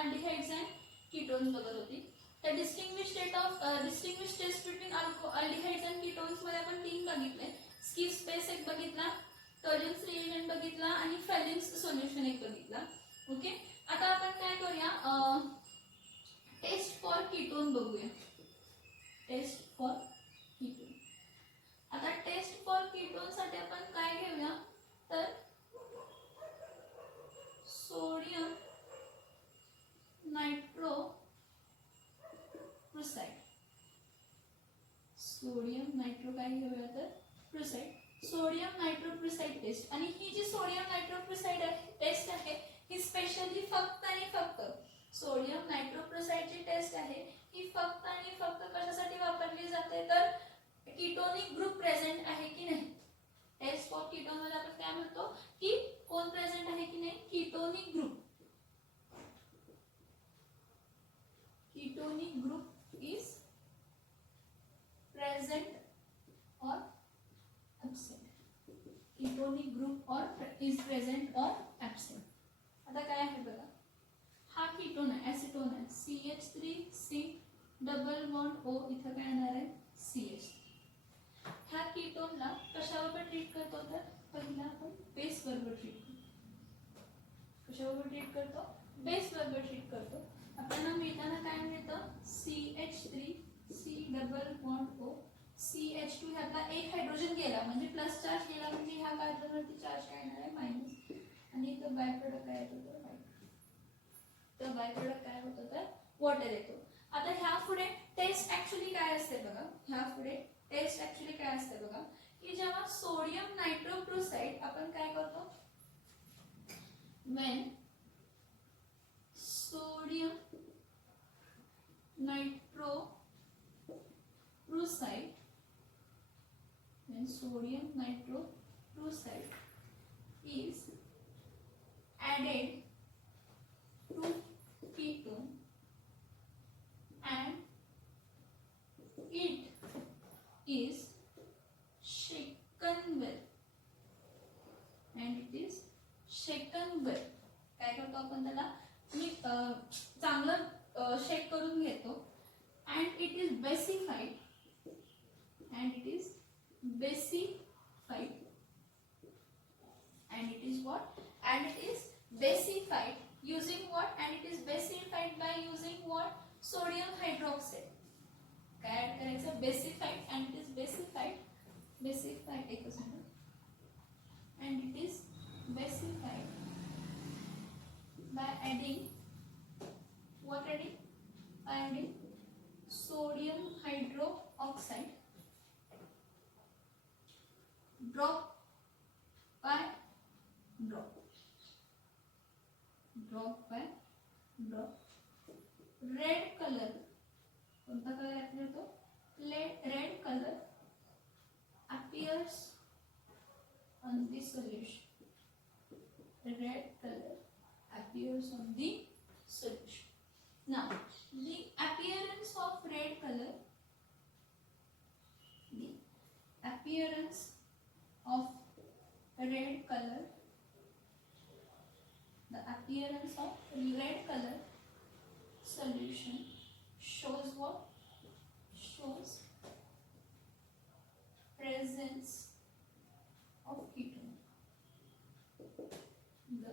Aldehydes and ketones बघत होती. तर distinguish test between aldehydes and ketones मध्ये आपण 3 बघितले. स्किप स्पेस एक बघितला, टर्जन्स रिएजंट बघितला आणि फेलिन्स सोल्युशन एक बघितला. ओके, आता आपण काय करूया, टेस्ट फॉर कीटोन बघूया. Test for ketone. आता टेस्ट फॉर कीटोन साठी आपण काय घेऊया, तर सोडियम नायट्रोक्लोराइड. सोडियम नायट्रो काय घेऊया, तर क्लोराइड. Sodium नायट्रोक्लोराइड taste. आणि ही जी सोडियम नायट्रोक्लोराइड टेस्ट आहे ही स्पेशली फक्त आणि फक्त सोडियम नायट्रोक्लोराइडची टेस्ट आहे ही फक्त आणि फक्त कशासाठी वापरली जाते, तर कीटोनिक ग्रुप प्रेझेंट आहे की नाही. टेस्ट फॉर कीटोन मध्ये आपण काय म्हणतो की कोण प्रेझेंट आहे की नाही, ketonic group. Ketonic group is present और absent. कीटोनिक ग्रुप और इज प्रेझेंट और absent. आता काय आहे बघा, हा कीटोन आहे, एसिटोन आहे, CH3C डबल बॉन्ड O, इथं काय येणार आहे CH. ह्या कीटोनला कशाबरोबर ट्रीट करतो, तर पहिला आपण बेस बरोबर ट्रीट करतो. कशाबरोबर ट्रीट करतो, बेस बरोबर ट्रीट करतो. आपल्याला मिळताना काय मिळतं, CH3C double bond O, CH2 ह्यातला एक हायड्रोजन गेला म्हणजे प्लस चार्ज गेला म्हणजे ह्या कार्बनवरती चार्ज काय येणार आहे मायनस. आणि इथं बाय प्रोडक्ट काय येतो, तर बाय प्रोडक्ट काय होतं, तर वॉटर येतो. आता ह्या पुढे टेस्ट ऍक्च्युली काय असते बघा, ह्या पुढे टेस्ट ऍक्च्युली काय असते बघा, की जेव्हा सोडियम नायट्रोक्लोराइड आपण काय करतो, when sodium nitrochloride, when sodium nitrochloride is added to ketone and it is shaken well, काय करतो आपण त्याला मी चांगलं शेक करून घेतो. and it is basified and it is basified using what, and it is basified by using what, sodium hydroxide. काय add करायचं, basified, and it is basified एकच minute, and it is basified by adding what, adding sodium hydroxide drop by drop. Red colour, कोणता colour apply होतो, red colour appears on the solution. Red color appears on the solution. Now the appearance of red color, the appearance of red color, the appearance of red color solution shows what, shows presence of ketone. The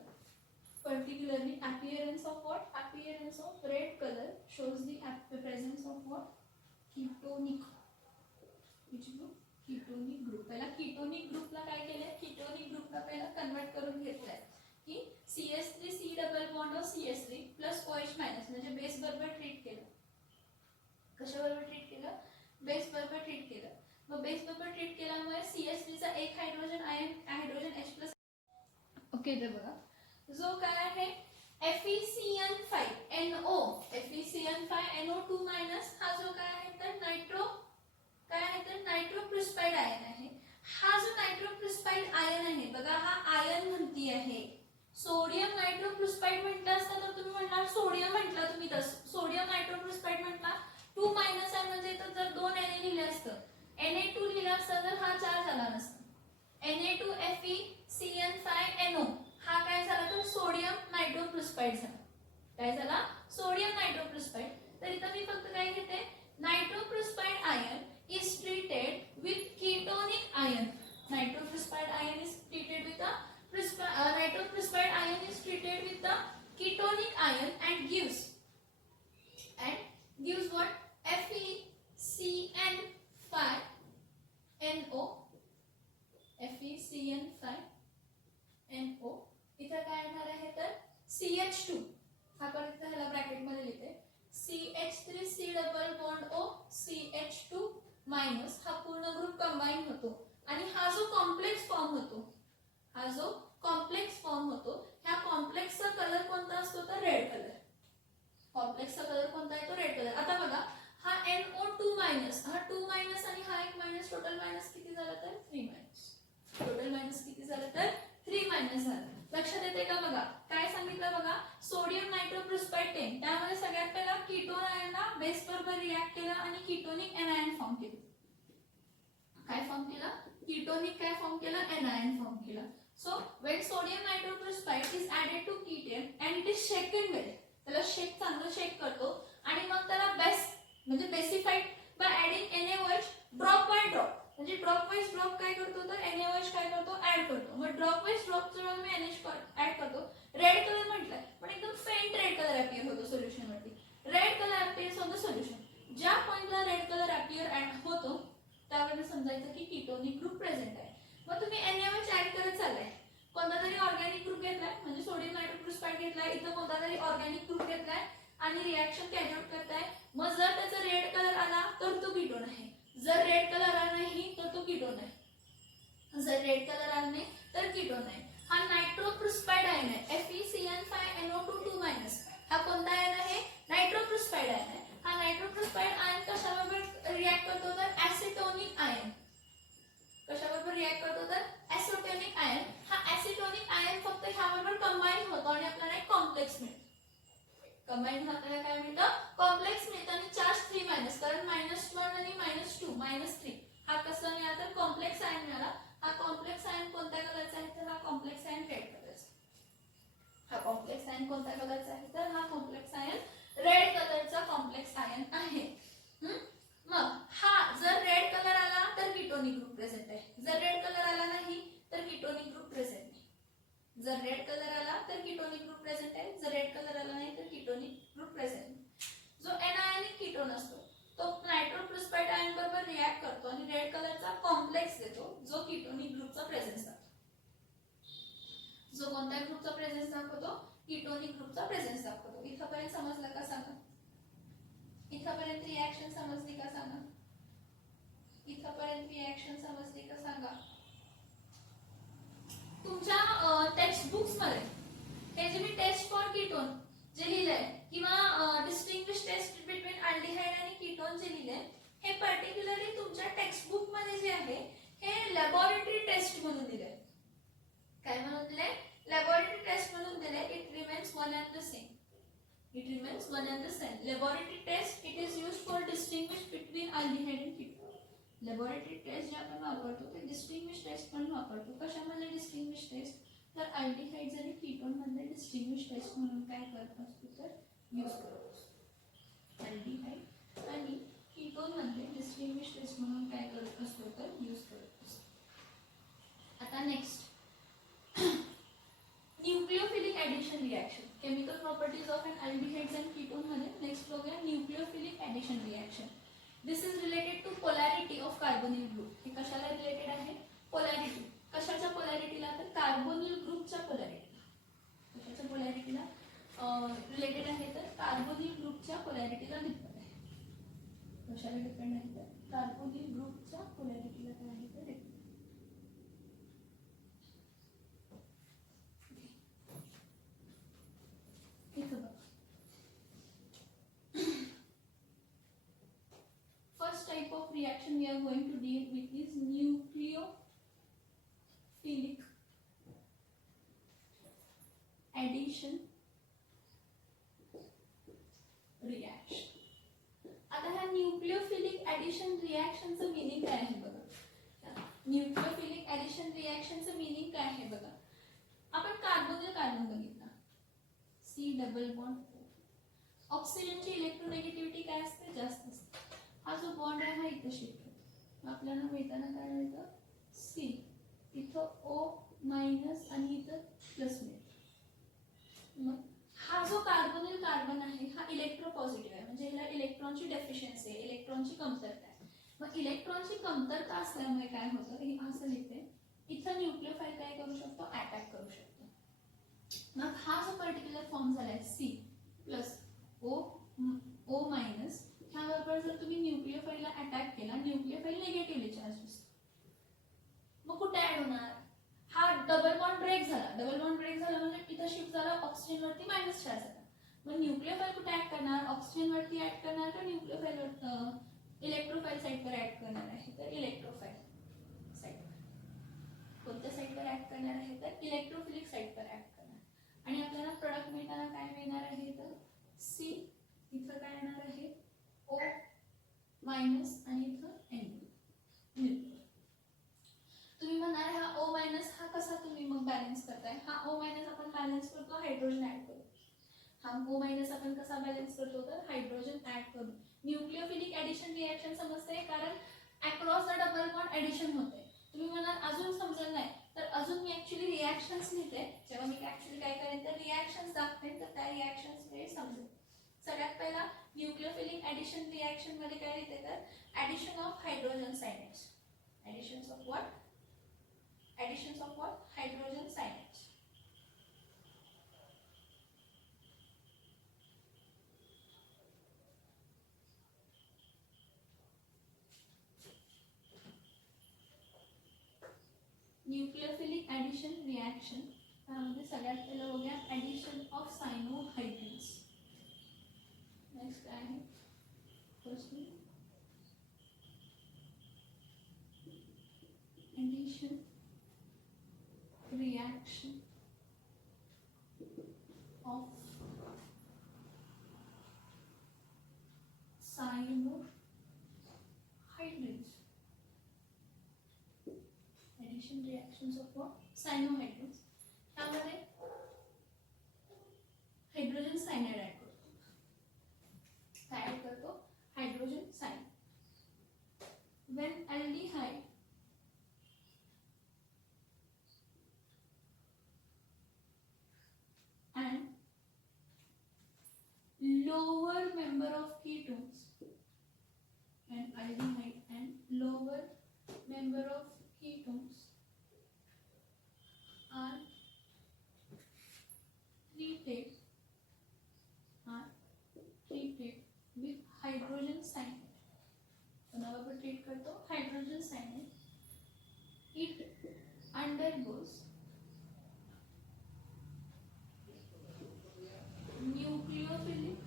particularly appearance of what, appearance of red color shows the presence of what, ketonic. which group, ketonic group. पहिला ketonic ग्रुपला काय केलंय, ketonic ग्रुपला पहिला convert करून घेतलंय की CH3C double bond CH3 plus OH minus म्हणजे बेस बरोबर ट्रीट केलं. कशाबरोबर ट्रीट केलं, बेस बरोबर ट्रीट केलं. मग बेस बरोबर ट्रीट केल्यामुळे CH3 चा एक hydrogen ion, hydrogen H plus. Okay, ते बघा जो काय आहे FeCN5NO, FeCN5NO2 मायनस हा जो काय आहे तर काय आहे तर नायट्रोक्लोराइड आयन आहे. हा जो नायट्रोक्लोराइड आयन आहे बघा, हा आयन म्हणती आहे. सोडियम नायट्रोक्लोराइड म्हटलं असतं तर तुम्ही म्हणणार सोडियम म्हटलं, तुम्ही तसं सोडियम नायट्रोक्लोराइड म्हटला 2 मायनस आहे म्हणजे इथं जर 2 Na लिहिले असतं, Na2 लिहिलं असतं तर हा चार्ज आला नसता. Na2FeCN5NO हा काय झाला तर सोडियम नायट्रोक्लोराइड झाला. काय झाला, सोडियम नायट्रोप्रुसपाइड, तर इथं मी फक्त काय घेते, नायट्रोप्रुसपाइड ion is treated with ketonic ion. Nitropruspaid ion is treated with the nitropruspaid ion is treated with the ketonic ion and gives what? FeCN5NO. FeCN5NO. इथं काय येणार आहे तर CH2 हा पण इथं ह्याला ब्रॅकेट मध्ये लिहिते CH3C double bond O CH2 minus हा पूर्ण ग्रुप कंबाईन होतो आणि हा जो कॉम्प्लेक्स फॉर्म होतो ह्या कॉम्प्लेक्सचा कलर कोणता असतो तर रेड कलर. कॉम्प्लेक्सचा कलर कोणता आहे तो रेड कलर. आता बघा हा NO2 मायनस, हा 2 मायनस आणि हा 1 मायनस, टोटल मायनस किती झालं तर 3 मायनस. टोटल मायनस किती झालं तर 3 मायनस झालं. लक्षात येते का? बघा काय सांगितलं बघा, सोडियम नायट्रोप्रुसपाइड 10 त्यामध्ये सगळ्यात पहिला कीटोन आयनला बेस बरोबर रिएक्ट केला आणि कीटोनिक एनायन फॉर्म केलं. काय फॉर्म केला? कीटोनिक काय फॉर्म केला? एनायन फॉर्म केला. So when sodium nitroprusside is added to ketone and it is shaken well, त्याला चांगलं शेक करतो आणि मग त्याला बेस म्हणजे basified by adding NaOH drop by drop, म्हणजे ड्रॉप वाइज ड्रॉप काय करतो तर NaOH काय करतो ऍड करतो. मग ड्रॉप वाइज ड्रॉप जेव्हा मी NaOH ऍड करतो, रेड कलर म्हटलंय पण एकदम फेंट रेड कलर अपियर होतो सोल्युशन वरती. Red colour appears on the solution. ज्या पॉइंटला रेड कलर अपियर होतो त्यावेळेला समजायचं की कीटोनिक ग्रुप प्रेझेंट आहे. मग तुम्ही NaOH ऍड करत चाललाय, कोणता तरी ऑर्गॅनिक ग्रुप घेतलाय म्हणजे सोडियम नायट्रोप्रुसपाइड घेतलाय, इथं कोणता तरी ऑर्गॅनिक ग्रुप घेतलाय आणि रिएक्शन कॅरी आउट करताय. मग जर त्याचा रेड कलर आला तर तो कीटोन आहे, जर रेड कलर आला नाही तर तो कीटोन आहे, जर रेड कलर आला नाही तर कीटोन आहे. हा नायट्रोप्रुसपाइड आयन आहे FeCN5NO2 मायनस. हा कोणता आयन आहे? नायट्रोप्रुसपाइड आयन आहे. हा नायट्रोप्रुसपाइड आयन कशाबरोबर रिएक्ट करतो तर ऍसिटोनिक आयन. कशाबरोबर रिएक्ट करतो तर ऍसिटोनिक आयन. हा ऍसिटोनिक आयन फक्त ह्याबरोबर कंबाईन होतो आणि आपल्याला एक कॉम्प्लेक्स मिळतो. कंबाईन आपल्याला काय मिळतं? कॉम्प्लेक्स मिळतं आणि चार्ज 3 मायनस, कारण -1 आणि -2 -3 हा कसा मिळाला तर कॉम्प्लेक्स आयन मिळाला. हा कॉम्प्लेक्स आयन कोणत्या कलरचा आहे तर हा कॉम्प्लेक्स आयन रेड कलरचा. हा कॉम्प्लेक्स आयन कोणत्या कलरचा आहे तर हा कॉम्प्लेक्स आयन रेड कलरचा कॉम्प्लेक्स आयन आहे. मग हा जर रेड कलर आला तर कीटोनिक ग्रुप प्रेझेंट आहे, जर रेड कलर आला नाही तर कीटोनिक ग्रुप प्रेझेंट नाही. जर रेड कलर आला तर कीटोनिक ग्रुप प्रेझेंट आहे, जर रेड कलर आला नाही तर कीटोनिक ग्रुप प्रेझेंट नाही. जो एनायनिक कीटोन असतो तो नायट्रोप्रुसपाइड आयन बरोबर रिएक्ट करतो आणि रेड कलरचा कॉम्प्लेक्स देतो जो कीटोनिक ग्रुपचा प्रेझेन्स दाखवतो. जो कोणत्या ग्रुपचा प्रेझेन्स दाखवतो? कीटोनिक ग्रुपचा प्रेझेन्स दाखवतो. इथपर्यंत समजलं का सांगा? इथपर्यंत रिएक्शन समजली का सांगा? इथपर्यंत रिएक्शन समजली का सांगा? तुमच्या टेक्स्ट बुक्स मध्ये हे जे मी टेस्ट फॉर कीटोन जे लिहिलंय किंवा डिस्टिंग्विश टेस्ट बिटवीन अल्डिहाइड आणि कीटोन जे लिहिलंय हे पर्टिक्युलरली तुमच्या टेक्स्ट बुक मध्ये जे आहे हे लॅबोरेटरी टेस्ट म्हणून दिलंय. काय म्हणून दिलंय? लॅबोरेटरी टेस्ट म्हणून दिलंय. It remains one and the same. It remains one and the same. Laboratory test it is used for distinguish between aldehyde and ketone. Laboratory test जे आपण वापरतो ते distinguish test म्हणून वापरतो. कशामध्ये distinguish test? तर aldehydes आणि ketone मध्ये distinguish test म्हणून काय करत असतो तर यूज करत असतो. aldehyde आणि ketone मध्ये distinguish test म्हणून काय करत असतो तर यूज करत असतो. आता next nucleophilic addition reaction. Chemical properties of an aldehydes and ketone मध्ये नेक्स्ट बघूया nucleophilic addition reaction. This is related to polarity of carbonyl group. हे कशाला रिलेटेड आहे? पोलॅरिटी. कशाच्या पोलॅरिटीला तर कार्बोनिल ग्रुपच्या पोलॅरिटीला. कशाच्या पोलॅरिटीला रिलेटेड आहे तर कार्बोनिल ग्रुपच्या पोलॅरिटीला डिपेंड आहे. कशाला डिपेंड आहे तर कार्बोनिल ग्रुपच्या पोलॅरिटीला काय आहे तर depend. First type of reaction we are going to deal with is nucleophilic addition reaction. आता ह्या न्यूक्लियोफिलिक ऍडिशन रिएक्शनचं मीनिंग काय आहे बघा. न्यूक्लियोफिलिक ऍडिशन रिएक्शनचं मीनिंग काय आहे बघा. आपण कार्बोनिल कार्बन बघितला C डबल बॉन्ड O. ऑक्सिजनची इलेक्ट्रोनेगेटिव्हिटी काय असते, जास्त असते. हा जो बॉन्ड आहे हा इथं शिफ्ट होतो, आपल्याला मिळताना काय मिळतं, सी, इथं ओ मायनस आणि इथं प्लस मिळतं. मग हा जो कार्बोनिल कार्बन आहे हा इलेक्ट्रोपॉझिटिव्ह आहे, म्हणजे ह्याला इलेक्ट्रॉनची डेफिशियन्सी आहे, इलेक्ट्रॉनची कमतरता आहे. मग इलेक्ट्रॉनची कमतरता असल्यामुळे काय होतं, हे असं लिहिते, इथं न्यूक्लियोफाइल काय करू शकतो, अटॅक करू शकतो. मग हा जो पर्टिक्युलर फॉर्म झालाय C plus O O minus, ह्याबरोबर जर तुम्ही न्यूक्लियोफाइलला अटॅक केला, न्यूक्लियोफाइल निगेटिव्हली चार्ज असतो. मग कुठे ऍड होणार, हा डबल बॉन्ड ब्रेक झाला, डबल बॉन्ड ब्रेक झाला म्हणजे इथं शिफ्ट झाला ऑक्सिजन वरती मायनस चार्ज झाला. मग न्यूक्लियोफाइल कुठे ऍड करणार, ऑक्सिजन वरती ऍड करणार का न्यूक्लियोफाइल इलेक्ट्रोफाइल साइडवर ऍड करणार आहे, तर इलेक्ट्रोफाइल साइडवर. कोणत्या साइडवर ऍड करणार आहे, तर इलेक्ट्रोफिलिक साइडवर ऍड करणार. आणि आपल्याला प्रोडक्ट मिळताना काय मिळणार आहे, तर सी, इथं काय येणार आहे ओ मायनस आणि इथं एन. तुम्ही म्हणाल हा ओ मायनस हा कसा तुम्ही मग बॅलन्स करताय, हा ओ मायनस आपण बॅलन्स करतो हायड्रोजन ऍड करू. हा ओ मायनस आपण कसा बॅलन्स करतो, तर हायड्रोजन ऍड करू. न्यूक्लियोफिलिक ऍडिशन रिएक्शन समजते, कारण across the double bond addition होते. तुम्ही म्हणाल अजून समजलं नाही, तर अजून मी ऍक्च्युली रिएक्शन्स लिहिते, जेव्हा मी ऍक्च्युली काय करेन तर रिएक्शन्स दाखवेन, तर त्या रिएक्शन्स वेळी समजेल. सगळ्यात पहिला न्यूक्लियोफिलिक ऍडिशन रिएक्शन मध्ये काय लिहिते, तर addition of hydrogen cyanides. Additions of what, additions of what, hydrogen cyanide. Nucleophilic addition reaction त्यामध्ये सगळ्यात पहिलं बघूया एडिशन ऑफ सायनोहायड्रेट्स. नेक्स्ट काय आहे, first edition reaction of cyanohydrates. Addition reactions of what? Cyanohydrates. त्यामध्ये हायड्रोजन सायनाइड ऍड करतो. काय add करतो, hydrogen cyanide. when aldehyde and lower member of ketones, and aldehyde and lower member of ketones are treated with hydrogen cyanide. कोणाला आपण treat करतो, hydrogen cyanide. it undergoes nucleophilic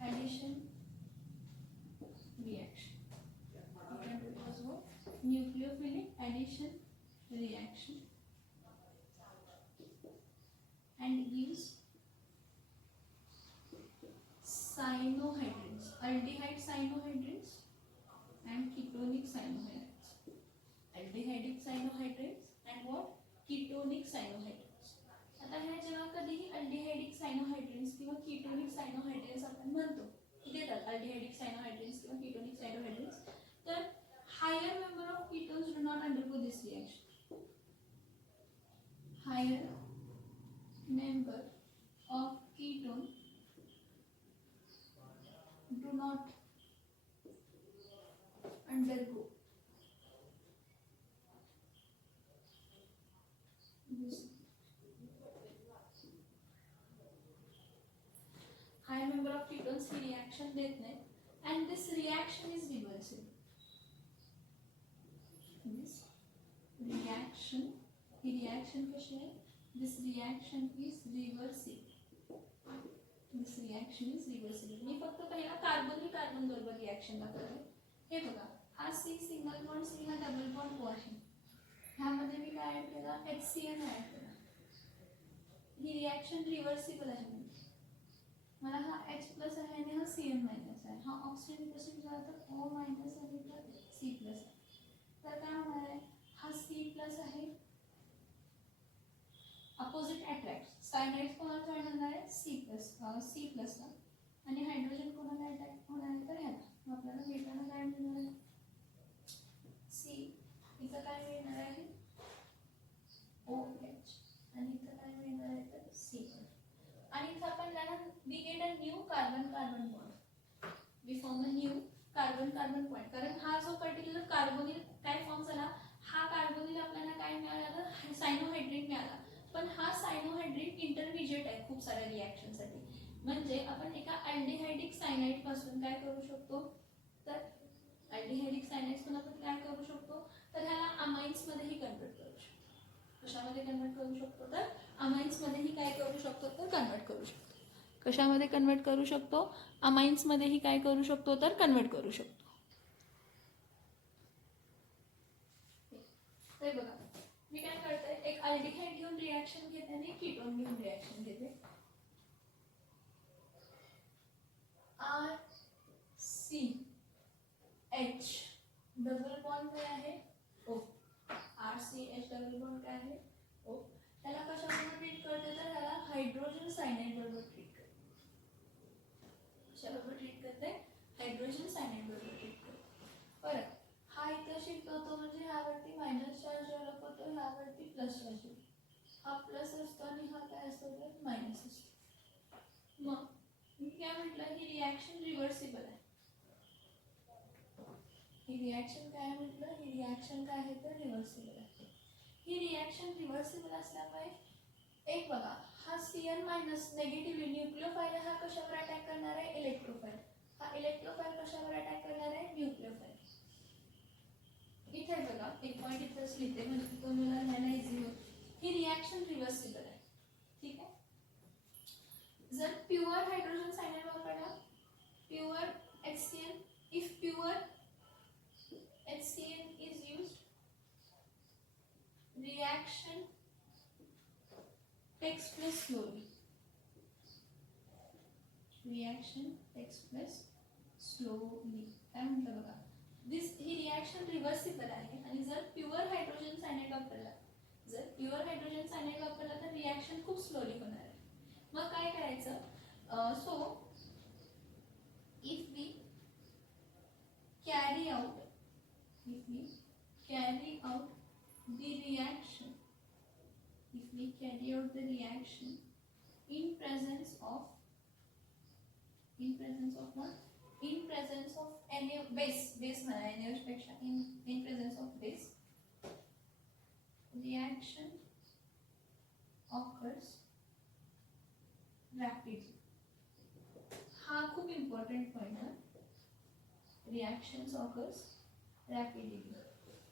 addition reaction. Nucleophilic addition reaction and gives cyanohydrates, aldehyde cyanohydrates and ketonic cyanohydrates. Aldehydic cyanohydrates and what, ketonic cyanohydrates. आता हे जेव्हा कधीही aldehydic सायनोहायड्रेट्स किंवा ketonic सायनोहायड्रेट्स आपण म्हणतो, देतात अल्डिहाइडिक सायनोहायड्रेट्स किंवा कीटोनिक सायनोहायड्रेट्स, तर higher member of ketones do not undergo this reaction. Higher member of ketone do not undergo this. Higher member of ketones he reaction देत नाही, and this reaction is reversible. This reaction कशी आहे, this reaction is reversible. This reaction is reversible. मी फक्त पहिला carbon बरोबर reaction दाखवले. हे बघा, हा C सिंगल बॉन्ड C हा डबल बॉन्ड O आहे, ह्यामध्ये मी काय ऍड केला, HCl ऍड केला. ही रिएक्शन रिव्हर्सिबल आहे, मला हा H प्लस आहे आणि हा Cl मायनस आहे. हा ऑक्सिजन पासून झाला तर O मायनस आणि तर C प्लस आहे. तर काय होणार आहे, हा C प्लस आहे, अपोजिट अट्रॅक्ट, सायनाइड कोणाला जॉईन होणार आहे सी प्लसला आणि हायड्रोजन कोणाला अटॅक होणार आहे तर ह्याला. मग आपल्याला भेटताना काय मिळणार आहे सी, इथं काय मिळणार आहे OH आणि इथं काय मिळणार आहे तर सी. आणि इथं आपण we get a new carbon carbon bond, we form a new carbon carbon bond. कारण हा जो पर्टिक्युलर कार्बोनिल काय फॉर्म झाला, हा कार्बोनिल आपल्याला काय मिळाला सायनोहायड्रेट मिळाला. पण हा सायनोहायड्रेट इंटरमिजिएट आहे खूप साऱ्या रिॲक्शनसाठी. म्हणजे आपण एका अल्डिहायडिक सायनाइड पासून काय करू शकतो तर अल्डिहायडिक सायनाइड्स आपण काय करू शकतो तर ह्याला अमाइन्स मध्येही कन्वर्ट करू शकतो. कशामध्ये कन्वर्ट करू शकतो तर अमाइन्स मध्येही काय करू शकतो तर कन्वर्ट करू शकतो. कशामध्ये कन्वर्ट करू शकतो अमाइन्स मध्येही काय करू शकतो तर कन्वर्ट करू शकतो. तर बघा मी काय करते एक अल्डिहाइड घेऊन रिॲक्शन घेते आणि कीटोन घेऊन रिॲक्शन घेते. RCH डबल बॉन्ड काय आहे O, RCH डबल बॉन्ड काय आहे O. त्याला कशाबरोबर ट्रीट करते तर ह्याला हायड्रोजन सायनाइड बरोबर ट्रीट करते. कशाबरोबर ट्रीट करते हायड्रोजन सायनाइड बरोबर ट्रीट करते. परत हा इथं शिफ्ट होतो म्हणजे ह्यावरती मायनस चार्ज डेव्हलप होतो, ह्यावरती प्लस चार्ज होतो. हा प्लस असतो आणि हा काय असतो तर मायनस असतो. मग मी काय म्हटलं ही रिॲक्शन रिव्हर्सिबल आहे. ही रिॲक्शन काय म्हटलं ही रिॲक्शन काय आहे तर रिव्हर्सिबल आहे. ही रिॲक्शन रिव्हर्सिबल असल्यामुळे एक बघा हा Cn मायनस नेगेटिव्ह न्यूक्लियोफाईल हा कशावर अटॅक करणार आहे इलेक्ट्रोफाईल. हा इलेक्ट्रोफाईल कशावर अटॅक करणार आहे न्यूक्लियोफाईल. इथे बघा एक पॉईंट इथंच लिहिते म्हणजे तुम्हाला लिहायला इझी होईल. ही रिॲक्शन रिव्हर्सिबल आहे. ठीक आहे. जर प्युअर हायड्रोजन सायनाइड वापरला pure HCl, if pure HCl is used, reaction takes place slowly. Reaction takes place slowly. काय म्हटलं बघा ही रिॲक्शन रिव्हर्सिबल आहे. आणि जर प्युअर हायड्रोजन सायनाइड वापरला तर रिॲक्शन खूप स्लोली होणार आहे. मग काय करायचं so if we carry out the reaction in presence of base म्हणा NaOH पेक्षा in presence of base, reaction occurs rapidly. हा खूप इम्पॉर्टंट पॉइंट आहे. Reactions occurs rapidly.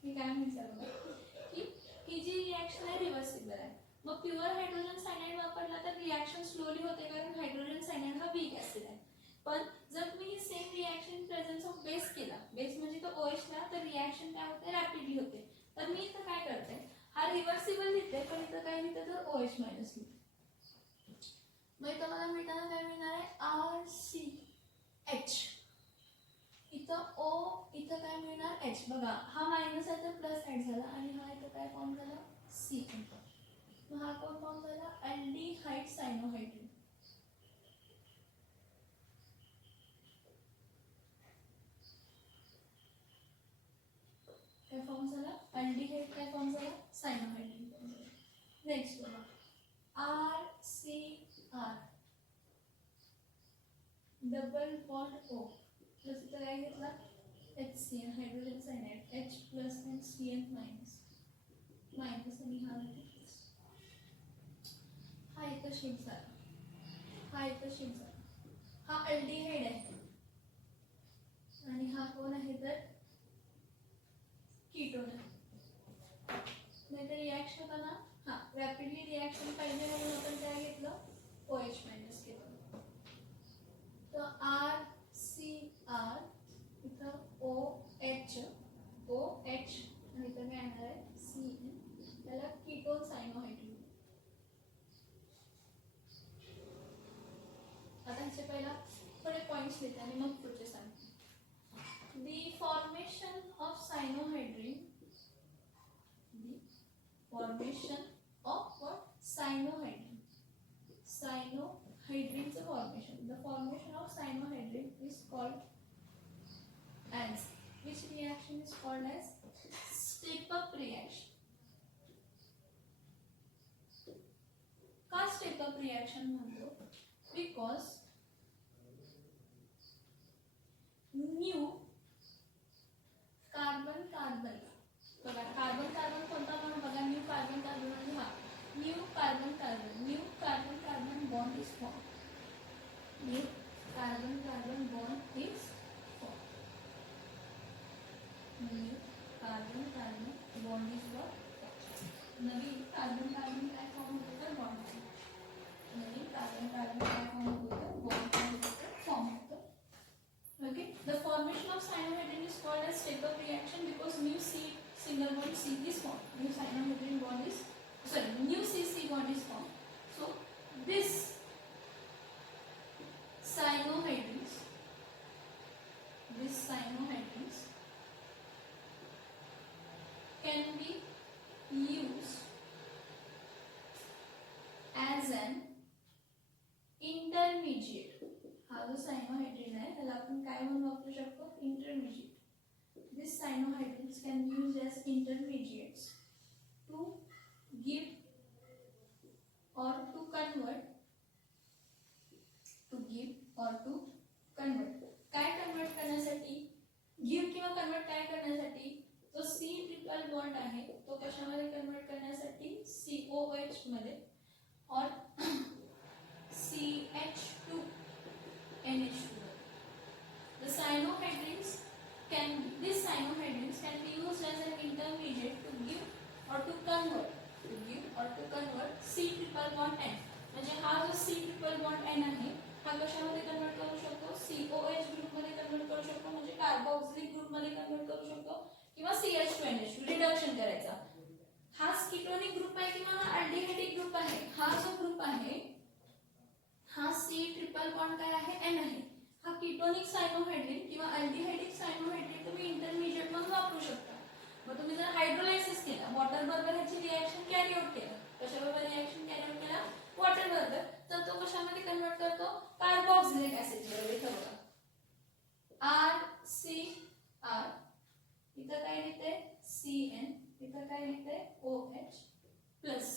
मी काय म्हटलं बघा की ही जी रिॲक्शन आहे रिव्हर्सिबल आहे. मग प्युअर हायड्रोजन सायनाइड वापरला तर रिॲक्शन स्लोली होते कारण हायड्रोजन सायनाइड हा वीक ऍसिड आहे. पण जर तुम्ही ही same reaction presence of base केला, बेस म्हणजे तो OH ला, तर रिॲक्शन काय होते रॅपिडली होते. तर मी इथं काय करते हा रिव्हर्सिबल लिहिते पण इथं काय लिहिते तर OH मायनस लिहिते. मग इथं मला मिळताना काय मिळणार आहे RCH. इथं O इथं काय मिळणार H. बघा हा मायनस आहे तर प्लस ऍड झाला आणि हा इथं काय फॉर्म झाला C. मग हा कोण फॉर्म झाला अल्डिहाइड सायनोहायड्रेट. काय फॉर्म झाला अल्डिहाइड काय फॉर्म झाला सायनोहायड्रेट. नेक्स्ट बघा RCR double bond O plus इथं काय घेतला HCl hydrogen cyanide H plus आणि Cl मायनस आणि हा इथं शिफ्ट झाला, हा अल्डिहाइड आहे आणि हा कोण आहे तर कीटोन आहे. नाहीतर रिॲक्शन ना हा रॅपिडली रिॲक्शन पाहिजे म्हणून आपण काय घेतलं OH मायनस घेतलं. तर RCR इथं OH आणि इथं काय येणार आहे Cl. त्याला कीटोन सायनोहायड्रेट. आता ह्याचे पहिला थोडे पॉइंट्स लिहिते आणि मग पुढचे सांगते. The formation of cyanohydrin cyanohydrin formation. The formation of cyanohydrin is called as, which reaction is called as step-up reaction. का step-up reaction म्हणतो? Because new कार्बन कार्बन, बघा कार्बन कार्बन कोणता बॉन्ड बघा, न्यू कार्बन कार्बन म्हणजे हा new carbon carbon bond is form. New carbon carbon bond is form. New carbon carbon bond is form. Naveen carbon carbon काय form होतो तर bond. नवीन carbon carbon काय form होतो तर बॉन्ड फॉर्म होतो. Okay, the formation of cyanohydrin is called as step-up reaction because new C single bond C is formed. New cyanohydrin bond is, sorry, new CC bond is formed. So this cyanohydrins can be used as an intermediate. हा जो सायनोहायड्रिन आहे त्याला आपण काय म्हणून वापरू शकतो? Intermediate. This cyanohydrins can be used as intermediates to give और टू कन्वर्ट. काय कन्वर्ट करण्यासाठी? गिव किंवा कन्वर्ट काय करण्यासाठी? जो C ट्रिपल बॉन्ड आहे तो कशामध्ये कन्वर्ट करण्यासाठी? COH मध्ये और CH2 NH2. These cyanohydrins can be used as an intermediate to give or to convert C triple bond N. म्हणजे हा जो C triple bond N आहे हा कशामध्ये कन्वर्ट करू शकतो? COH ग्रुप मध्ये कन्वर्ट करू शकतो, म्हणजे कार्बोक्सिलिक ग्रुप मध्ये कन्वर्ट करू शकतो, किंवा CH2NH2 रिडक्शन करायचा. हा कीटोनिक ग्रुप आहे किंवा हा अल्डिहाइडिक ग्रुप आहे. हा जो ग्रुप आहे हा C ट्रिपल बॉन्ड काय आहे? N आहे. हा कीटोनिक सायनोहायड्रिन किंवा अल्डिहाइडिक सायनोहायड्रिन तुम्ही इंटरमिजिएट म्हणून वापरू शकता. मग तुम्ही जर हायड्रोलायसिस केला, वॉटर बरोबर ह्याची रिएक्शन कॅरी आउट केला, कशाबरोबर रिएक्शन कॅरी आउट केला? वॉटर बरोबर, तर तो कशामध्ये कन्वर्ट करतो? कार्बोक्सिलिक ऍसिड बरोबर. इथं बघा RCR, इथं काय लिहिते? CN, इथं काय लिहिते? OH plus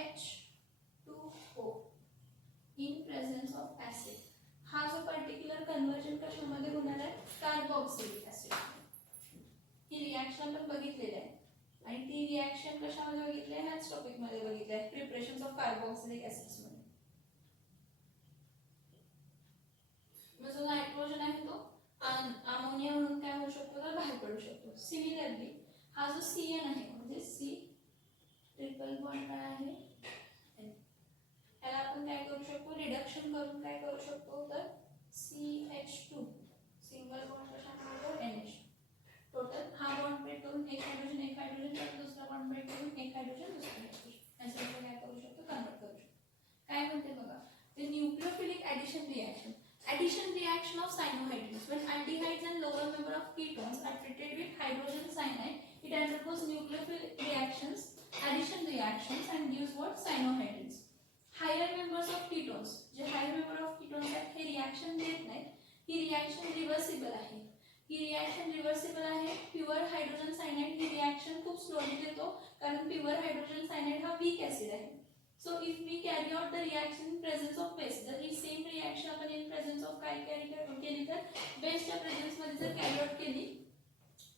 H2O in presence of acid. हा जो पर्टिक्युलर कन्वर्जन कशामध्ये होणार आहे? Carboxylic acid. ही रिएक्शन आपण बघितलेली आहे आणि ती रिएक्शन कशामध्ये बघितली आहे? ह्याच टॉपिक मध्ये बघितली आहे, प्रिपरेशन ऑफ कार्बोक्सिलिक ऍसिड्स मध्ये. मग जो नायट्रोजन आहे तो अमोनिया म्हणून काय होऊ शकतो तर बाहेर पडू शकतो. सिमिलरली हा जो CN आहे म्हणजे C ट्रिपल बॉन्ड काय आहे? याला आपण काय करू शकतो? रिडक्शन करून काय करू शकतो तर CH2 सिंगल बॉन्ड कशामध्ये? NH. टोटल हा बॉन्ड ब्रेक करून एक हायड्रोजन तर दुसरा बॉन्ड ब्रेक करून एक हायड्रोजन दुसरा हायड्रोजन असं आपण काय करू शकतो? कन्वर्ट करू शकतो. काय म्हणते बघा, the nucleophilic addition reaction of cyanohydrins when aldehydes and lower member of ketones are treated with hydrogen cyanide, it undergoes nucleophilic reactions, addition reactions and gives what? Cyanohydrins. Higher members of ketones, जे higher member of ketones आहेत हे reaction देत नाहीत. ही रिएक्शन reversible आहे. Pure hydrogen cyanide ही reaction खूप स्लोली देतो कारण प्युअर हायड्रोजन सायनाइड हा वीक ऍसिड आहे. So if we carry out the reaction in presence of base, जर ही सेम रिएक्शन आपण इन प्रेझेन्स ऑफ काय केली तर बेसच्या प्रेझेन्स मध्ये जर कॅरी आउट केली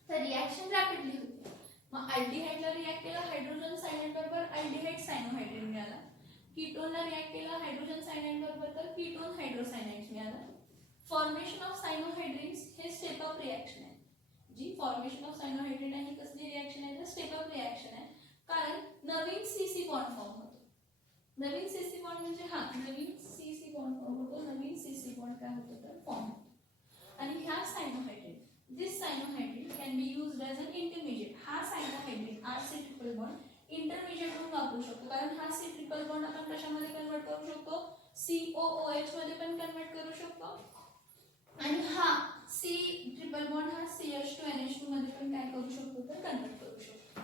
तर रिएक्शन रॅपिडली होते. मग अल्डिहाइडला रिएक्ट केला हायड्रोजन सायनाइड बरोबर अल्डिहाइड सायनोहायड्रिन मिळाला. कीटोनला रिएक्ट केला हायड्रोजन सायनाइड बरोबर तर कीटोन हायड्रोसायनाइड मिळाला. फॉर्मेशन ऑफ सायनोहायड्रिन्स हे स्टेप अप रिएक्शन आहे. जी फॉर्मेशन ऑफ सायनोहायड्रिन आहे कसली रिएक्शन आहे तर स्टेप अप रिएक्शन आहे, कारण नवीन CC बॉन्ड फॉर्म होतो. नवीन CC बॉन्ड म्हणजे हा नवीन CC बॉन्ड फॉर्म होतो. नवीन CC बॉन्ड काय होतो तर फॉर्म होतो. आणि ह्या cyanohydrin, this cyanohydrin can be used as an intermediate. हा cyanohydrin RC triple bond intermediate म्हणून वापरू शकतो, कारण हा C ट्रिपल बॉन्ड आपण कशामध्ये कन्वर्ट करू शकतो? COOH मध्ये पण कन्वर्ट करू शकतो. आणि हा C ट्रिपल बॉन्ड हा CH2NH2 मध्ये पण काय करू शकतो तर कन्वर्ट करू शकतो.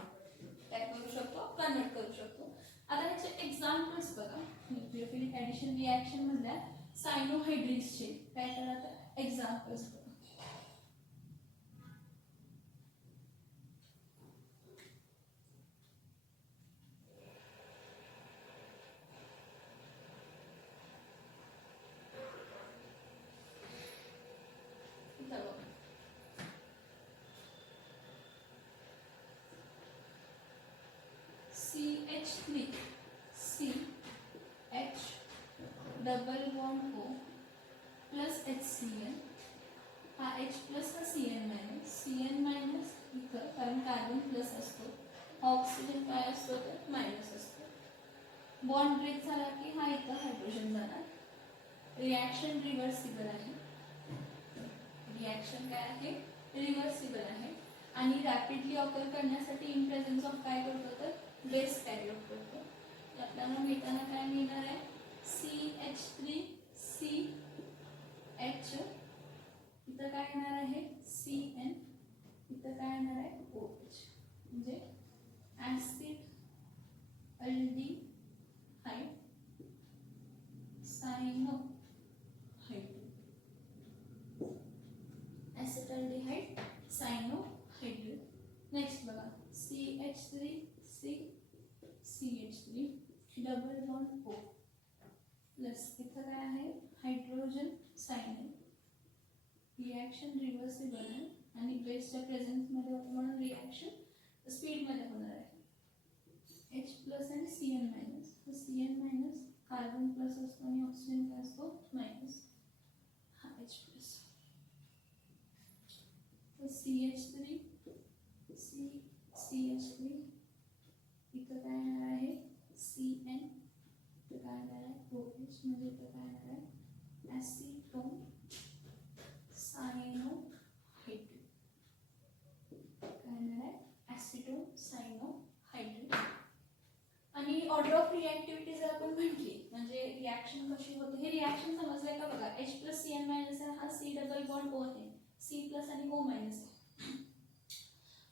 कन्वर्ट करू शकतो. आता ह्याचे एक्झाम्पल्स बघा. न्यूक्लियोफिलिक ऍडिशन रिॲक्शन मधल्या सायनोहायड्रिसचे काय करा आता एक्झाम्पल्स बघा. CH3 CH double bond O plus HCl हा H प्लस हा CN मायनस इथं कारण कार्बन प्लस असतो, ऑक्सिजन काय असतो तर मायनस असतो. बॉन्ड ब्रेक झाला की हा इथं हायड्रोजन जाणार. रिॲक्शन रिव्हर्सिबल आहे. रिॲक्शन काय आहे रिव्हर्सिबल आहे आणि रॅपिडली ऑकर करण्यासाठी इन प्रेझेन्स ऑफ काय करतो तर बेस कॅरी आउट करतो. आपल्याला मिळताना काय मिळणार आहे CH3 CH इथं काय येणार आहे CN इथं काय येणार आहे OH म्हणजे ऍसिड अल्डिहाइड सायनोहाइड्रेट. ऍसिटल्डिहाइड सायनोहाइड्रेट. नेक्स्ट बघा CH3 CH3 double bond O plus इथं काय आहे हायड्रोजन सायनाइड. रिॲक्शन रिव्हर्सिबल आहे आणि बेसच्या प्रेझेन्स मध्ये म्हणून रिॲक्शन स्पीड मध्ये होणार आहे. H प्लस आणि CN minus. CN minus carbon plus असतो आणि ऑक्सिजन काय असतो मायनस. हा H प्लस. CH3 CH3 इथं काय येणार आहे CN इथं काय येणार आहे OH म्हणजे इथं काय येणार आहे ऍसिटोन सायनोहाइड्रेट. काय येणार आहे ऍसिटोन सायनोहाइड्रेट. आणि ऑर्डर ऑफ रिॲक्टिव्हिटी जर आपण म्हटली म्हणजे रिॲक्शन कशी होते हे रिॲक्शन समजलंय का बघा. H प्लस CN मायनस आहे हा C डबल बॉन्ड O आहे. C प्लस आणि O मायनस आहे.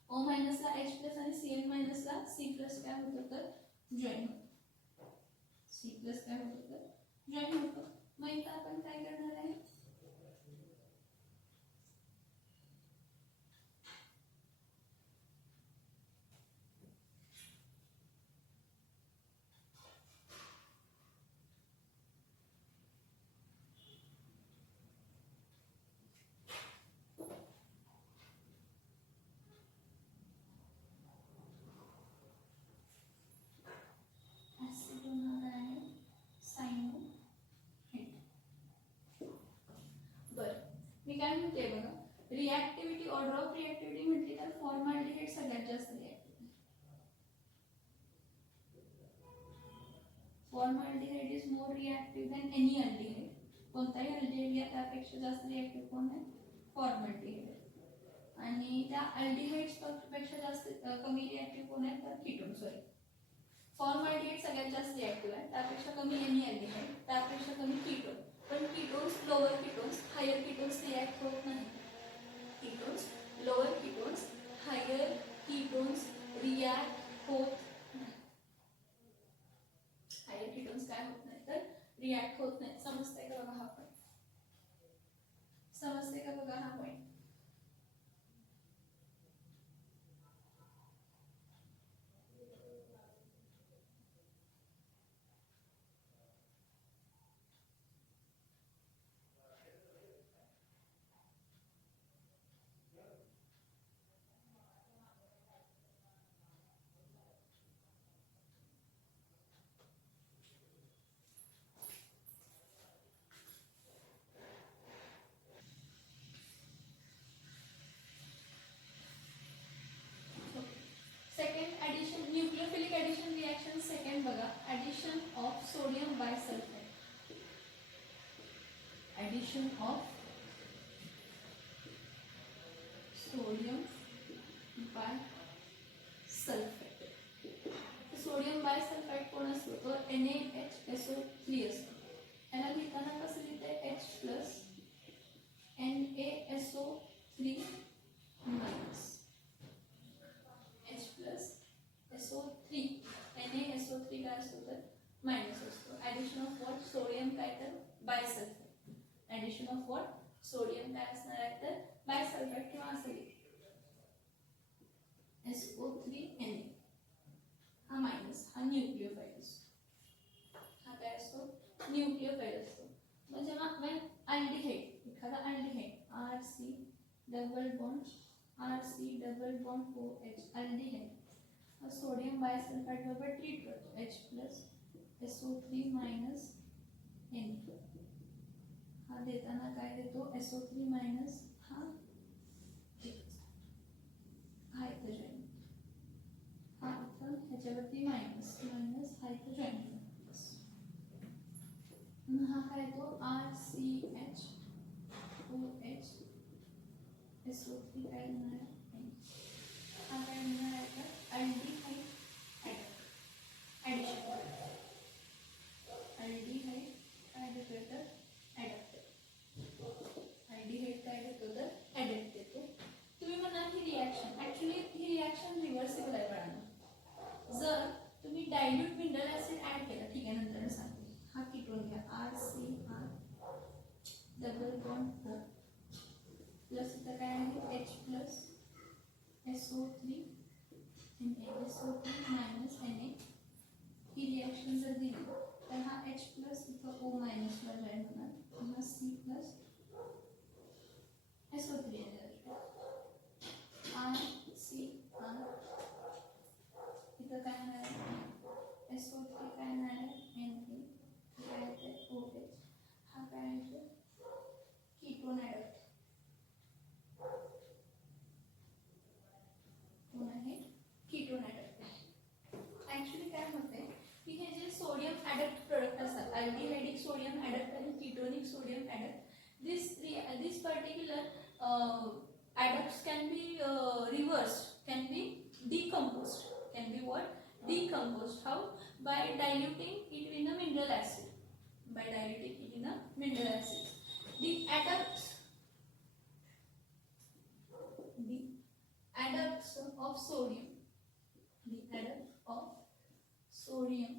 O मायनसला H प्लस आणि CN मायनसला C प्लस काय होतं तर जॉईन होतं. C प्लस काय होतं तर जॉईन होतं. मग इथं आपण काय करणार आहे मी काय म्हणते बघा रिॲक्टिव्हिटी ऑर्डर ऑफ रिॲक्टिव्हिटी म्हटली तर फॉर्मॅल्डिहाइड सगळ्यात जास्त reactive. Formaldehyde is more reactive than any aldehyde. कोणताही अल्डिहाइड या त्यापेक्षा जास्त रिॲक्टिव्ह कोण आहे फॉर्मॅल्डिहाइड. आणि त्या अल्डिहाइड्स पेक्षा जास्त कमी रिॲक्टिव्ह कोण आहे तर कीटोन. सॉरी फॉर्मॅल्डिहाइड सगळ्यात जास्त रिॲक्टिव्ह आहे त्यापेक्षा कमी एनी अल्डिहाइड त्यापेक्षा कमी कीटोन. पण ketones lower ketones higher ketones react होत नाही. Ketones lower ketones higher ketones react होत नाही. हायर कीटोन्स काय होत नाही तर रिॲक्ट होत नाही. समजतंय का बघा हा पॉईंट. समजतंय का बघा हा पॉईंट. बघा addition of sodium bisulfite. Addition of sodium bisulfite. Sodium bisulphite कोण असतो तो NaHSO3 असतो. याला लिहिताना कसं लिहिते H plus NaSO3 minus H plus SO3 NaSO3 काय असतो किंवा असं SO3Na हा मायनस, हा न्यूक्लियोफाइल असतो. हा काय असतो? न्यूक्लियोफाइल असतो. मग जेव्हा आपण अल्डिहाइड, एखादा aldehyde RC double bond OH aldehyde sodium bisulphite बरोबर ट्रीट करतो H plus SO3 minus Na. हा देताना काय देतो? SO3 मायनस हा हायड्रोजन, हा इथं ह्याच्यावरती मायनस हा इथं जॉईन करतो. हा काय तो RCH OH SO3 काय होणार आहे? हा काय होणार आहे तर अल्डिहाइड ॲडिशन. अल्डिहाइड काय देतोय तर ॲडॅप्ट. अल्डिहाइड काय देतो तर ॲडॅप्ट देतो. तुम्ही म्हणाल ही रिॲक्शन, ॲक्च्युली ही रिॲक्शन रिव्हर्सिबल आहे बाळांनो. जर तुम्ही डायल्यूट मिनरल ॲसिड ॲड केला, ठीक आहे, नंतर सांगते. हा कीटोन घ्या RCR double bond O plus इथं काय आहे H plus SO3 SO3 minus Na. ही रिॲक्शन जर दिली तर हा H प्लस इथं O मायनसला जॉईन होणार, पुन्हा C प्लस SO3 येणार. RCR इथं काय होणार आहे SO3 काय होणार आहे Na काय आहे OH. हा काय आहे कीटोन ॲडॅप्ट आहे, कीटोन ॲडॅप्ट. ॲक्च्युली काय होते की हे जे सोडियम ॲडॅप्ट प्रोडक्ट असतात, अल्डिहाइडिक सोडियम ॲडॅप्ट आणि ketonic sodium adapt, this particular adducts can be reversed, can be decomposed, can be what? Decomposed. How? By diluting it in a mineral acid. By diluting it in a mineral acid. The adducts of sodium, the adducts of sodium,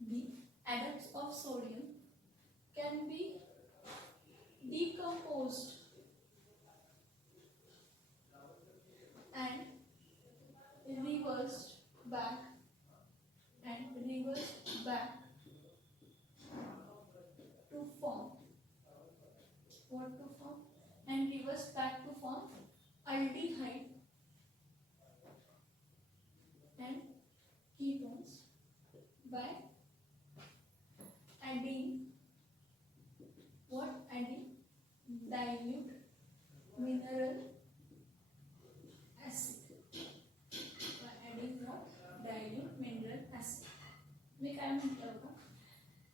the adducts of sodium can be decomposed and reversed back to form what? To form and reversed back to form aldehyde and ketones by adding what? Adding dilute mineral acid. By adding what? Dilute mineral acid. मी काय म्हटलं होतं,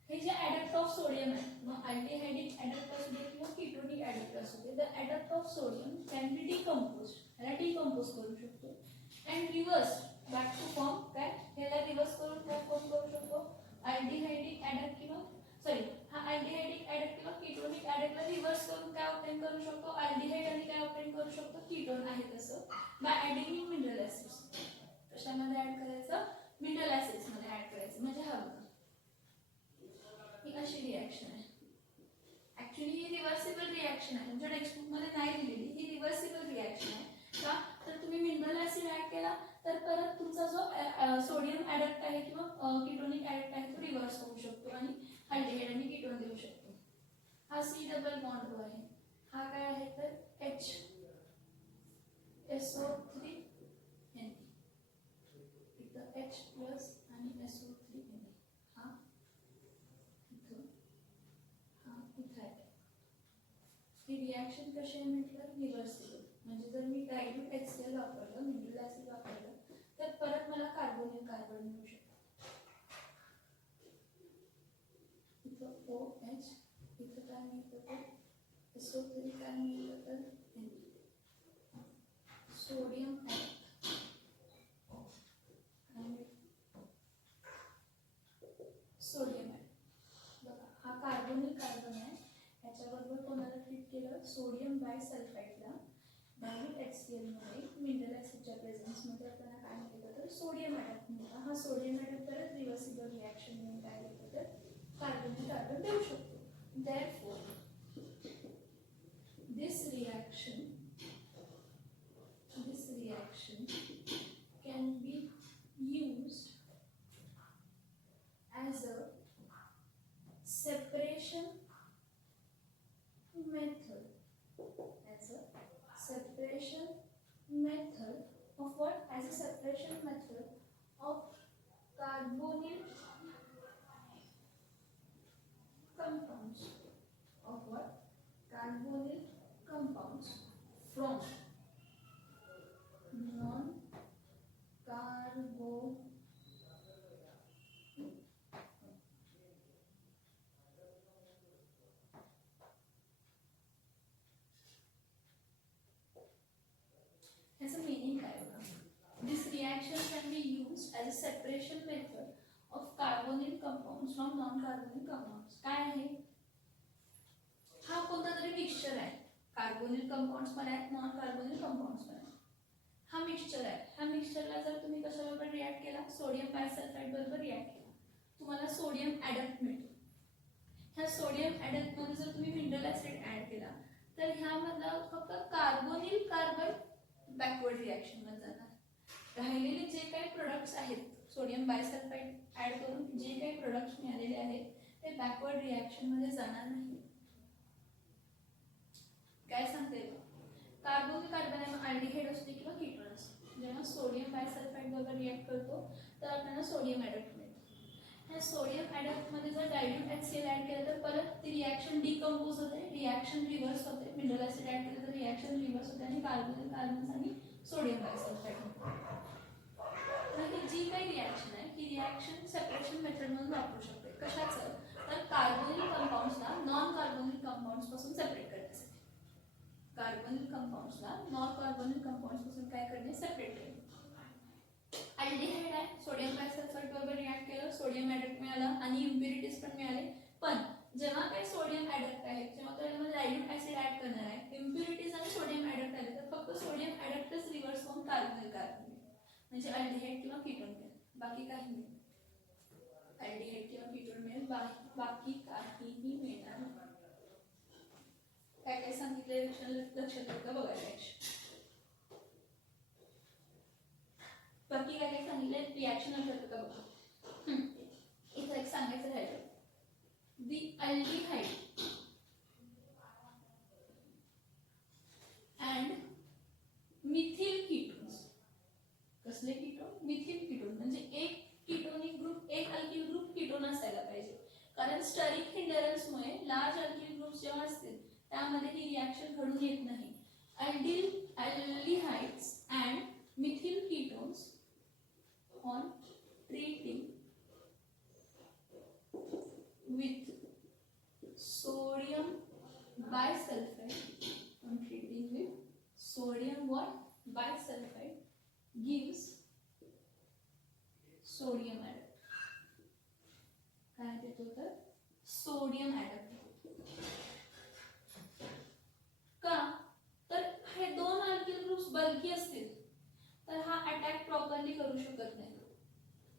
हे जे adapt of sodium आहे, मग aldehydic adapt असू दे किंवा ketonic adapt असू दे, the adapt of sodium can be decompose, ह्याला डिकम्पोज करू शकतो and reverse back to form. काय ह्याला रिव्हर्स करून काय फॉर्म करू शकतो? अल्डिहाइडिक ॲडॅप्ट किंवा सॉरी हा अल्डिहाइडिक ॲडॅप्ट किंवा कीटोनिक ॲडॅप्टला रिव्हर्स करून काय ऑब्टेन करू शकतो? अल्डिहाइड आणि काय ऑब्टेन करू शकतो? कीटोन आहे तसं bye adding in mineral acids. कशामध्ये ॲड करायचं? मिनरल ॲसिड्समध्ये ॲड करायचं. म्हणजे हा बघा ही अशी रिॲक्शन आहे. ॲक्च्युली ही रिव्हर्सिबल रिॲक्शन आहे, तुमच्या टेक्स्टबुकमध्ये नाही दिलेली. ही रिव्हर्सिबल रिॲक्शन आहे. का तर तुम्ही मिनरल ॲसिड ॲड केला तर परत तुमचा जो सोडियम ॲडॅप्ट आहे किंवा कीटोनिक ॲडॅप्ट आहे तो रिव्हर्स होऊ शकतो आणि अल्डिहाइड आणि कीटोन देऊ शकतो. हा C डबल बॉन्ड O आहे, हा काय आहे तर H SO3 Na. इथं H प्लस आणि SO3 Na. हा इथं आहे. ही रिॲक्शन कशी आहे म्हटलं? रिव्हर्सिबल. म्हणजे जर मी डायल्यूट HCl वापरलं, मिनरल ॲसिड वापरलं, तर परत मला कार्बोनिल कार्बन मिळू शकतो. इथं OH, इथं काय मिळतं तर SO3 काय मिळतं तर सोडियम सोडियम बघा हा कार्बोनिल कार्बन आहे, याच्याबरोबर कोणाला ट्रीट केलं? सोडियम बायसल्फाइडला डायल्यूट HCl मध्ये मिनरल ॲसिडच्या प्रेझेन्समध्ये आपल्याला काय मिळतं तर सोडियम ॲडॅप्ट मिळतं. हा सोडियम ॲडॅप्ट परत रिव्हर्सिबल रिॲक्शन म्हणून काय होतं तर कार्बोनिल कार्बन देऊ शकतो. Therefore this reaction method of what? As a separation method of carbonyl compounds. Of what? Carbonyl compounds from non-carbo has a meaning diagram. This reaction can be used as a separation method of carbonyl compounds from non-carbonyl compounds. काय आहे? हा कोणता तरी mixture आहे. Carbonyl compounds पण आहेत, non carbonyl compounds पण आहेत. हा मिक्सचर आहे. ह्या मिक्सचरला जर तुम्ही कशाबरोबर रिॲक्ट केला, सोडियम बायसल्फाइड बरोबर रिॲक्ट केला, तुम्हाला सोडियम ॲडक्ट मिळतो. ह्या सोडियम ॲडक्ट मध्ये जर तुम्ही मिनरल ऍसिड ऍड केला तर ह्यामधला फक्त कार्बोनिल कार्बन बॅकवर्ड रिॲक्शन मध्ये जाणार. राहिलेले जे काही प्रोडक्ट्स आहेत सोडियम बायसल्फाइड ऍड करून जे काही प्रोडक्ट्स मिळालेले आहेत ते बॅकवर्ड रिॲक्शन मध्ये जाणार नाही. काय सांगते? कार्बोनिल कार्बन अल्डिहाइड असते किंवा कीटोन असते. जेव्हा सोडियम बायसल्फाइड बरोबर रिॲक्ट करतो तर आपल्याला सोडियम ॲडक्ट मिळतो. ह्या सोडियम ॲडक्ट मध्ये जर डायल्यूट HCl ऍड केलं तर परत ती रिॲक्शन डिकम्पोज होते, रिॲक्शन रिव्हर्स होते. मिनरल ऍसिड ऍड केलं तर रिॲक्शन रिव्हर्स होते आणि कार्बोनिल कार्बन्स आणि सोडियम बायसल्फाइड होते. तर ही जी काही रिॲक्शन आहे ही रिॲक्शन सेपरेशन मेथड म्हणून वापरू शकते. कशाचं? तर कार्बोनिल कंपाउंड्सला नॉन कार्बोनिल कंपाउंड्स पासून सेपरेट करण्यासाठी. कार्बोनिल कंपाउंड्सला नॉन कार्बोनिल कंपाउंड्स पासून काय करणे? सेपरेट करणे. अल्डिहाइड आहे, सोडियम बायसल्फाइड बरोबर रिॲक्ट केलं, सोडियम ॲडक्ट मिळाला आणि इम्प्युरिटीज पण मिळाले. पण जेव्हा काही सोडियम ॲडक्ट आहे जेव्हा त्यामध्ये डायल्यूट ऍसिड ऍड करणार आहे, इम्प्युरिटीज आणि सोडियम ॲडक्ट आले तर फक्त सोडियम ॲडक्टच रिव्हर्स होऊन कार्बोनिल कार्बन म्हणजे अल्डिहाइड किंवा कीटोन मिळेल, बाकी काही नाही. अल्डिहाइड किंवा कीटोन मिळेल, बाकी काहीही मिळणार नाही. काय काय सांगितले लक्षात का बघायला. बाकी काय काय सांगितले रिॲक्शन लक्षात का बघा. इथं एक सांगायचं राहिलं. The aldehyde and methyl ketones. कसले कीटोन? Methyl ketone. म्हणजे एक कीटोनिक ग्रुप, एक अल्किल ग्रुप कीटोन असायला पाहिजे. कारण स्टरिक हिंडरन्समुळे लार्ज अल्किल ग्रुप्स जेव्हा असतील त्यामध्ये ही रिॲक्शन घडून येत नाही. aldehydes and methyl ketones on treating with sodium bisulfite, on treating with sodium what? Bisulfite gives sodium adduct. काय देतो तर सोडियम ॲडक्ट. का? तर हे दोन अल्किल ग्रुप्स बल्की असतील तर हा अटॅक प्रॉपरली करू शकत नाही.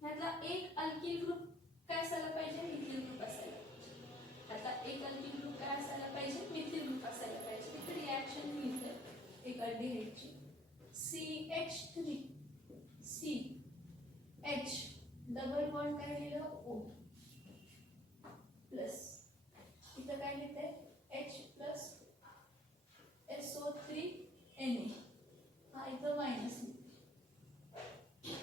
ह्यातला एक अल्किल ग्रुप काय असायला पाहिजे? मिथिल ग्रुप असायला पाहिजे. आता एक अल्किल ग्रुप काय असायला पाहिजे? मिथिल ग्रुप असायला पाहिजे. इथे रिॲक्शन मिळते एक अल्डिहाइडची CH3 CH डबल बॉन्ड काय लिहिलं? O प्लस इथं काय लिहितंय? H plus SO3 Na. हा इथं मायनस लिहिते.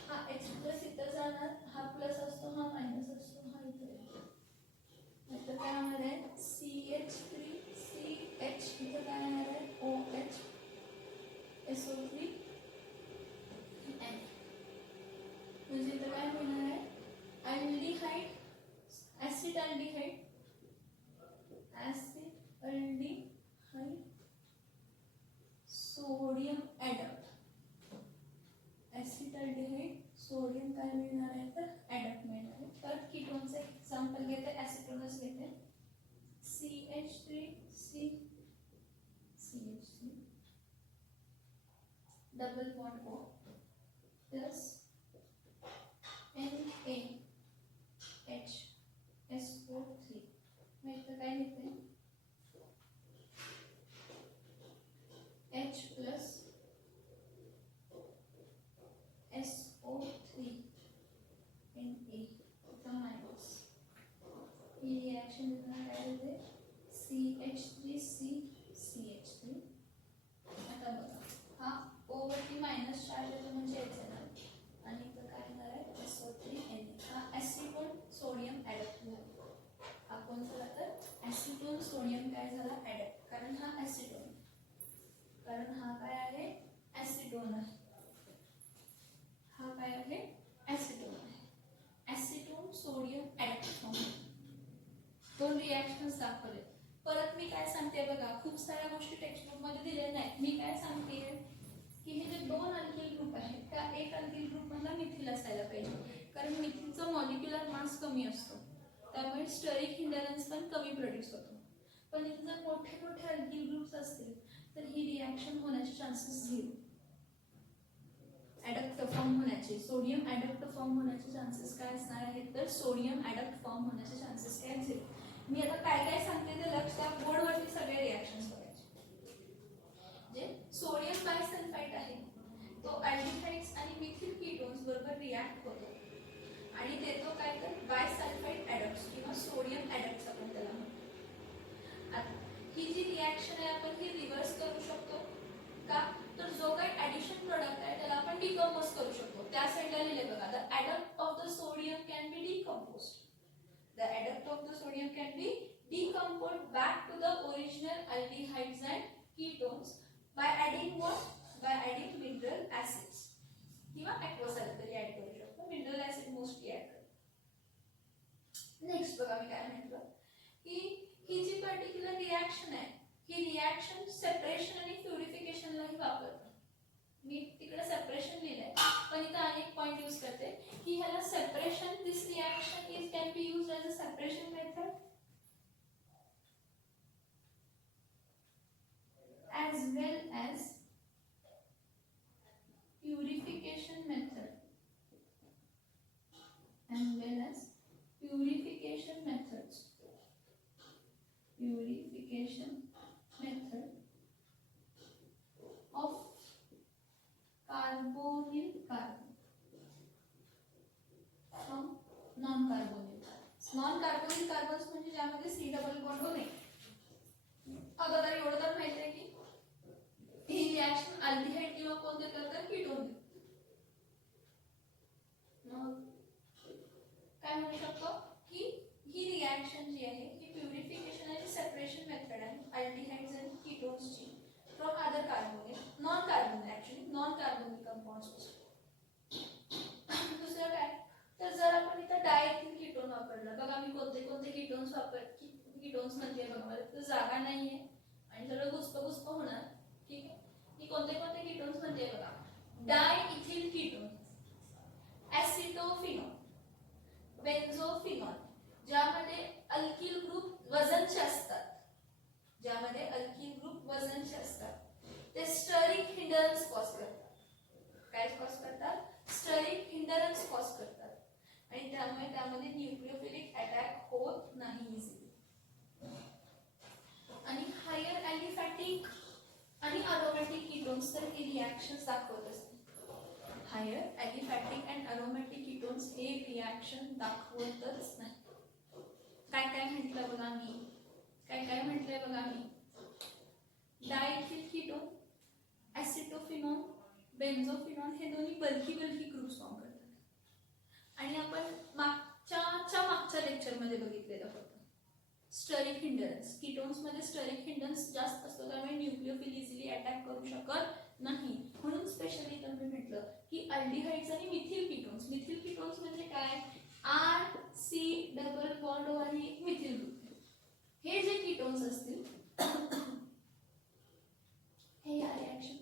हा H प्लस इथं जाणार, हा प्लस असतो, हा मायनस असतो, हा इथं येतो. इथं काय होणार आहे? CH3 CH इथं काय होणार आहे? OH SO3 N. म्हणजे इथं काय होणार आहे? Aldehyde, acid aldehyde sodium adduct. Acid aldehyde sodium काय मिळणार आहे? तर ॲडक्ट मिळणार आहे. तर कीटोनचं एक्झाम्पल घेते, ऍसिटोनस घेते. CH3 CH3 double bond O plus NaH SO3. मग इथं काय लिहिते? H प्लस SO3 Na इथं मायनस. ही रिॲक्शन काय होते? CH3 CH3. आता बघा हा O वरती मायनस ॲसिटोन आहे. हा काय आहे? ॲसिटोन आहे. Acetone sodium adapt. दोन रिॲक्शन्स दाखवले. परत मी काय सांगते बघा, खूप साऱ्या गोष्टी टेक्स्टबुक मध्ये दिलेल्या नाहीत. मी काय सांगते की हे जे दोन अल्किल ग्रुप आहेत त्या एक अल्किल ग्रुप मधला मिथिल असायला पाहिजे, कारण मिथिलचा मॉलिक्युलर मास कमी असतो, त्यामुळे स्टरिक हिंडरन्स पण कमी प्रोड्यूस होतो. पण इथे जर मोठे मोठे अल्किल ग्रुप्स असतील तर ही रिॲक्शन होण्याचे चान्सेस 0. ॲडक्ट फॉर्म होण्याचे, सोडियम ॲडक्ट फॉर्म होण्याचे चान्सेस काय असणार आहेत? तर सोडियम ॲडक्ट फॉर्म होण्याचे चान्सेस काय 0. मी आता काय काय सांगते ते लक्षात, बोर्डवरती सगळे रिॲक्शन्स बघायचे. जे सोडियम बायसल्फाइड आहे तो अल्डिहाइड्स आणि मिथिल कीटोन्स बरोबर रिॲक्ट होतो आणि देतो काय तर बायसल्फाइड ॲडक्ट्स किंवा सोडियम ॲडक्ट्स आपण त्याला म्हणतो. आता ही जी रिॲक्शन आहे आपण ही रिव्हर्स करू शकतो का? तर जो काही ॲडिशन प्रोडक्ट आहे त्याला आपण डिकंपोज करू शकतो. त्या साइडला लिहिले बघा, the adduct of the sodium can be decomposed. The adduct of the sodium can be decomposed back to the original aldehydes and ketones by adding what? By adding mineral acids. किंवा aqueous alkali add करू शकतो. Mineral acid mostly add करतो. Next बघा मी काय म्हटलं की ही जी particular reaction आहे ही reaction separation आणि प्युरिफिकेशनलाही वापरतात. मी तिकडे सेपरेशन लिहिलंय पण इथं अनेक पॉइंट यूज करते की ह्याला separation, this reaction is can be used as a separation method as well as purification method, as well as purification methods, purification method of carbonyl carbon from non-carbonyl carbons. Non-carbonyl carbons म्हणजे ज्यामध्ये C double bond होणे. आता तर एवढं तर माहिती आहे की ही रिॲक्शन अल्डिहाइड किंवा कोण देतात तर कीटोन. मग काय म्हणू शकतो की ही रिॲक्शन जी आहे ही प्युरिफिकेशन आणि सेपरेशन मेथड आहे अल्डिहाइड्स आणि कीटोन्सची from other carbonyl, non carbonyl, actually non carbonyl compounds. दुसरं काय, तर जर आपण इथं डायथिल कीटोन वापरलं, बघा मी कोणते कोणते कीटोन्स कीटोन्स म्हणते बघा, मला तर जागा नाहीये आणि सगळं गुस्प होणार. ठीक आहे, मी कोणते कोणते कीटोन्स म्हणते बघा. डायइथिल कीटोन, ॲसिटोफिनॉल, बेन्झोफिनॉल, ज्यामध्ये अल्किल ग्रुप वजनचे असतात, ज्यामध्ये अल्किल ग्रुप वजनचे असतात, ते स्टरिक हिंडरन्स कॉज करतात. काय कॉज करतात? स्टरिक हिंडरन्स कॉज करतात आणि त्यामुळे त्यामध्ये न्यूक्लिओफिलिक अटॅक होत नाही इझिली. आणि हायर ॲलिफॅटिक आणि अरोमॅटिक कीटोन्स तर हे रिॲक्शन्स दाखवत असतात. Higher aliphatic and aromatic ketones हे रिॲक्शन दाखवतच नाही. काय काय म्हटलं बघा मी, काय काय म्हटलंय बघा मी. डायइथिल कीटोन, ॲसिटोफिनॉल, बेन्झोफिनॉल हे दोन्ही बल्की ग्रुप्स फॉर्म करतात. आणि आपण मागच्या लेक्चरमध्ये बघितलेलं होतं स्टरिक हिंडरन्स. कीटोन्समध्ये स्टरिक हिंडरन्स जास्त असतो त्यामुळे न्यूक्लिओफिल इझिली अटॅक करू शकत नाही. म्हणून स्पेशली इथं मी म्हटलं की अल्डिहाइड्स आणि मिथिल कीटोन्स. मिथिल कीटोन्स म्हणजे काय? आर सी डबल बॉन्ड आणि एक मिथिल ग्रुप. हे जे कीटोन्स असतील हे या रिॲक्शन